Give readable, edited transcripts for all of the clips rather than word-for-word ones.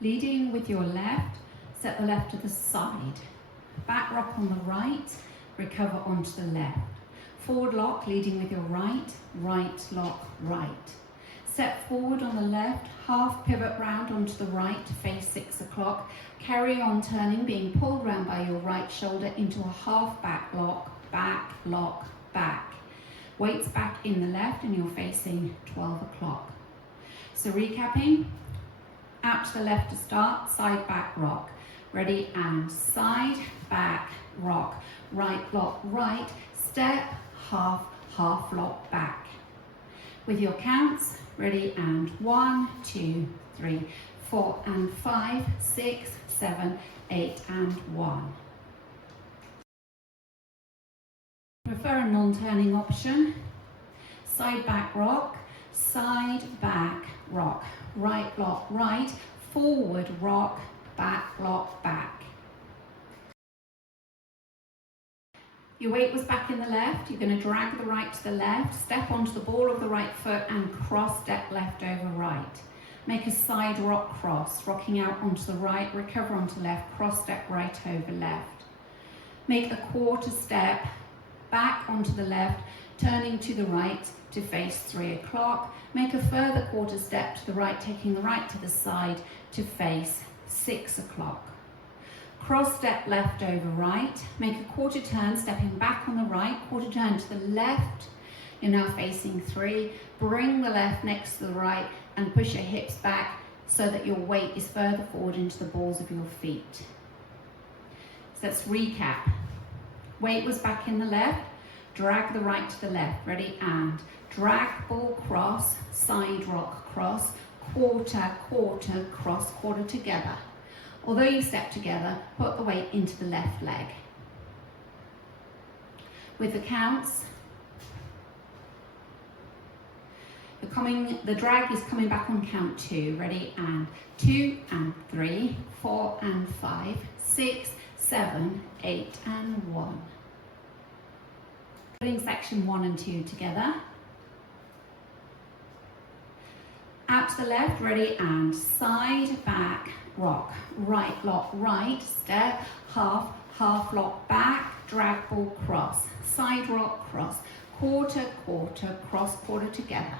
Leading with your left, step the left to the side. Back rock on the right, recover onto the left. Forward lock, leading with your right, right lock, right. Step forward on the left, half pivot round onto the right to face 6 o'clock. Carry on turning, being pulled round by your right shoulder into a half back lock, back. Weights back in the left and you're facing 12 o'clock. So recapping, out to the left to start, side back rock. Ready and side, back, rock. Right lock, right, step, half lock back. With your counts, ready and 1, 2, 3, 4 and 5, 6, 7, 8 and 1. Prefer a non-turning option. Side back rock, side back rock. Right lock right, forward rock, back lock back. Your weight was back in the left, you're going to drag the right to the left, step onto the ball of the right foot and cross step left over right. Make a side rock cross, rocking out onto the right, recover onto left, cross step right over left. Make a quarter step back onto the left, turning to the right to face 3 o'clock. Make a further quarter step to the right, taking the right to the side to face 6 o'clock. Cross step left over right, make a quarter turn, stepping back on the right, quarter turn to the left, you're now facing 3, bring the left next to the right and push your hips back so that your weight is further forward into the balls of your feet. So let's recap. Weight was back in the left, drag the right to the left, ready and drag ball cross, side rock cross, quarter, cross, quarter together. Although you step together, put the weight into the left leg. With the counts, the drag is coming back on count 2. Ready and 2 and 3, 4 and 5, 6, 7, 8 and 1. Putting section 1 and 2 together. Out to the left, ready and side back rock. Right lock right, step, half lock back, drag ball cross. Side rock cross, quarter, cross, quarter together.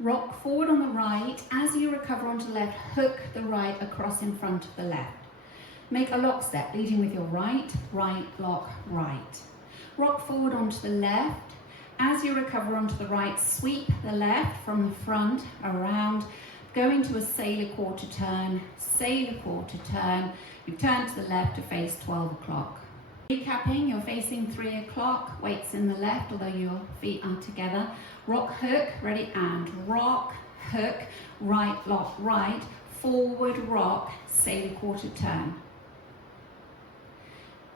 Rock forward on the right. As you recover onto the left, hook the right across in front of the left. Make a lock step, leading with your right, lock, right. Rock forward onto the left. As you recover onto the right, sweep the left from the front around, go into a sailor quarter turn, you turn to the left to face 12 o'clock. Recapping, you're facing 3 o'clock, weights in the left, although your feet are together. Rock, hook, ready and rock, hook, right, lock, right, forward, rock, sailor quarter turn.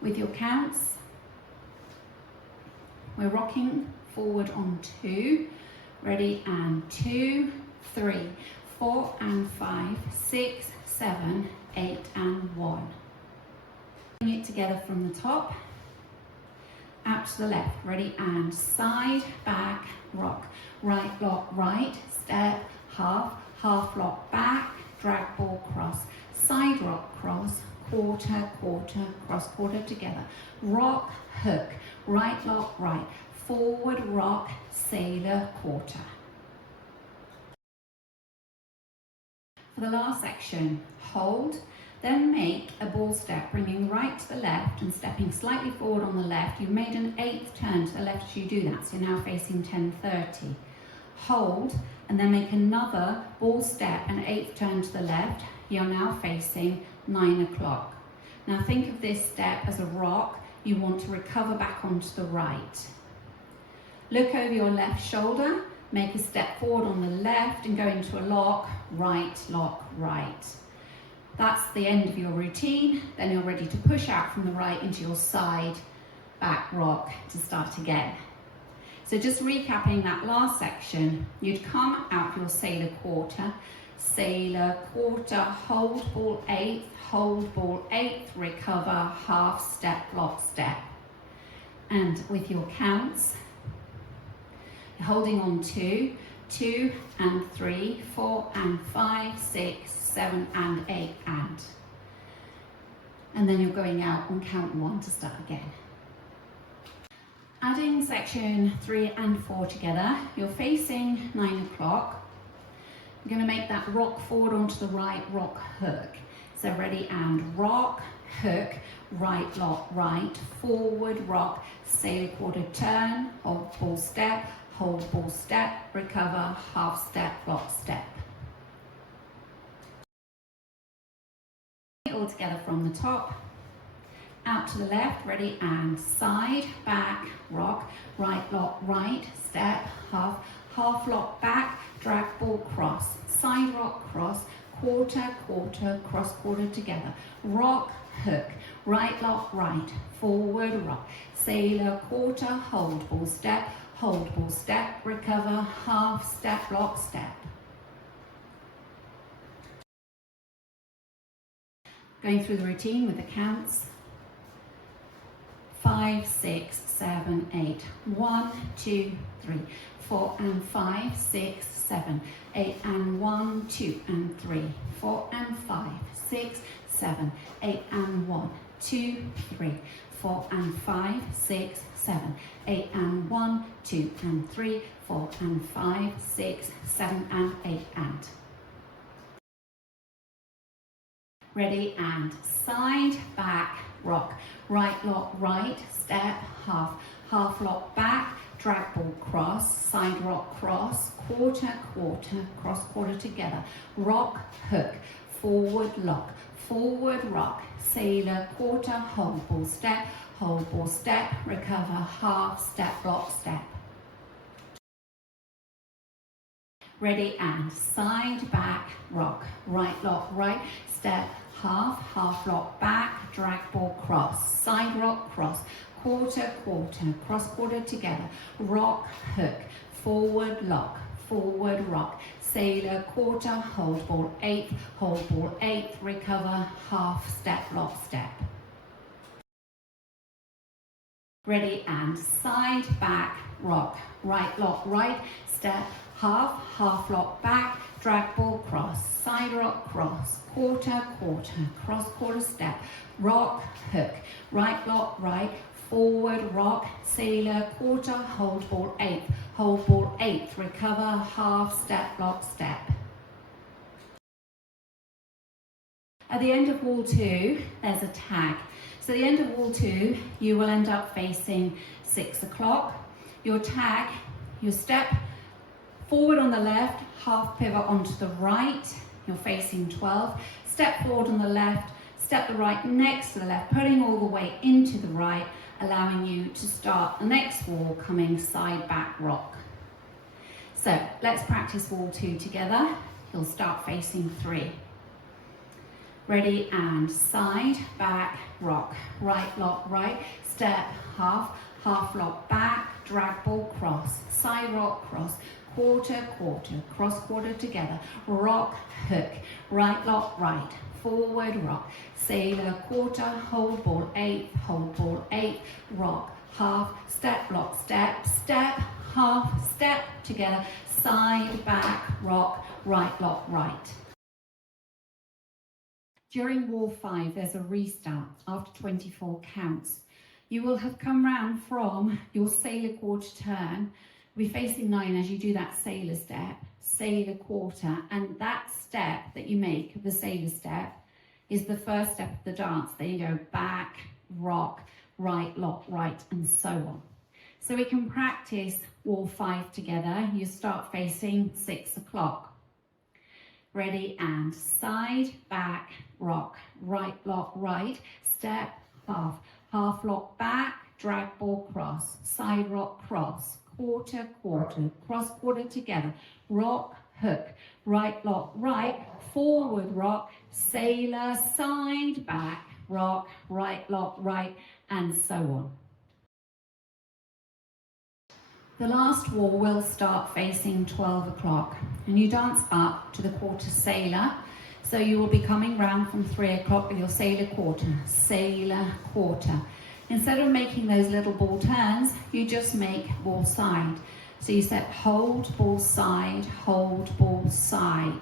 With your counts, we're rocking forward on 2, ready and 2, 3, 4 and 5, 6, 7, 8 and 1. Bring it together from the top, out to the left, ready and side, back, rock, right lock, right, step, half lock back, drag ball cross, side rock cross, quarter, cross, quarter together, rock, hook, right lock, right, forward rock, sailor quarter. For the last section, hold, then make a ball step, bringing the right to the left and stepping slightly forward on the left. You've made an 8th turn to the left as you do that, so you're now facing 10:30. Hold, and then make another ball step, an 8th turn to the left. You're now facing 9 o'clock. Now think of this step as a rock. You want to recover back onto the right. Look over your left shoulder, make a step forward on the left and go into a lock, right. That's the end of your routine. Then you're ready to push out from the right into your side back rock to start again. So just recapping that last section, you'd come out your sailor quarter, hold ball 8th, recover, half step, lock step. And with your counts, you're holding on 2, 2 and 3, 4 and 5, 6, 7 and 8 and then you're going out on count 1 to start again. Adding section 3 and 4 together, you're facing 9 o'clock. You're going to make that rock forward onto the right, rock, hook. So ready and rock, hook, right, lock, right, forward, rock, sailor quarter turn, hold ball step, hold ball step, recover, half step, lock step. All together from the top. Out to the left, ready and side, back, rock, right, lock, right, step, half, half lock back, drag ball cross, side rock cross, quarter, quarter, cross quarter together, rock, hook, right, lock, right, forward, rock, sailor, quarter, hold ball step, recover, half step, lock step. Going through the routine with the counts. 5, 6, 7, 8. 1, 2, 3, 4 and 5, 6, 7, 8 and 1, 2 and 3, 4 and 5, 6, 7, 8 and 1, 2, 3, 4 and 5, 6, 7, 8 and 1, 2 and 3, 4 and 5, 6, 7 and 8 and. Ready and side, back, rock, right lock, right, step, half, half lock back, drag ball cross, side rock cross, quarter, quarter, cross quarter together, rock, hook, forward rock, sailor, quarter, hold ball step, recover, half step, lock step. Ready and side, back, rock, right lock, right, step, half, half lock back, drag ball cross, side rock cross, quarter, quarter, cross quarter together, rock, hook, forward rock, sailor, quarter, hold ball eighth, recover, half step, lock step. Ready and side, back, rock, right lock, right, step, half, half lock back, drag ball cross, side rock cross, quarter, quarter, cross quarter step, rock, hook, right lock, right, forward rock, sailor, quarter, hold ball eighth, recover, half step, lock step. At the end of wall 2, there's a tag. So at the end of wall 2, you will end up facing 6 o'clock. Your tag, your step forward on the left, half pivot onto the right, you're facing 12, step forward on the left, step the right next to the left, putting all the weight into the right, allowing you to start the next wall coming side, back, rock. So let's practice wall 2 together. You'll start facing 3. Ready and side, back, rock, right lock, right, step, half, half lock back, drag ball cross, side rock cross, quarter, quarter, cross quarter together, rock, hook, right lock, right, forward rock, sailor, quarter, hold ball eighth, rock, half, step, lock, step, step, half, step together, side, back, rock, right lock, right. During wall 5, there's a restart after 24 counts. You will have come round from your sailor quarter turn. You'll be facing 9 as you do that sailor step, sailor quarter, and that step that you make, the sailor step, is the first step of the dance. Then you go back, rock, right, lock, right, and so on. So we can practice wall 5 together. You start facing 6 o'clock. Ready and side, back, rock, right lock, right, step, half, half lock back, drag ball cross, side rock cross, quarter, quarter, cross quarter together, rock, hook, right lock, right, forward rock, sailor, side, back, rock, right lock, right, and so on. The last wall will start facing 12 o'clock and you dance up to the quarter sailor. So you will be coming round from 3 o'clock with your sailor quarter. Instead of making those little ball turns, you just make ball side. So you step, hold, ball, side, hold, ball, side.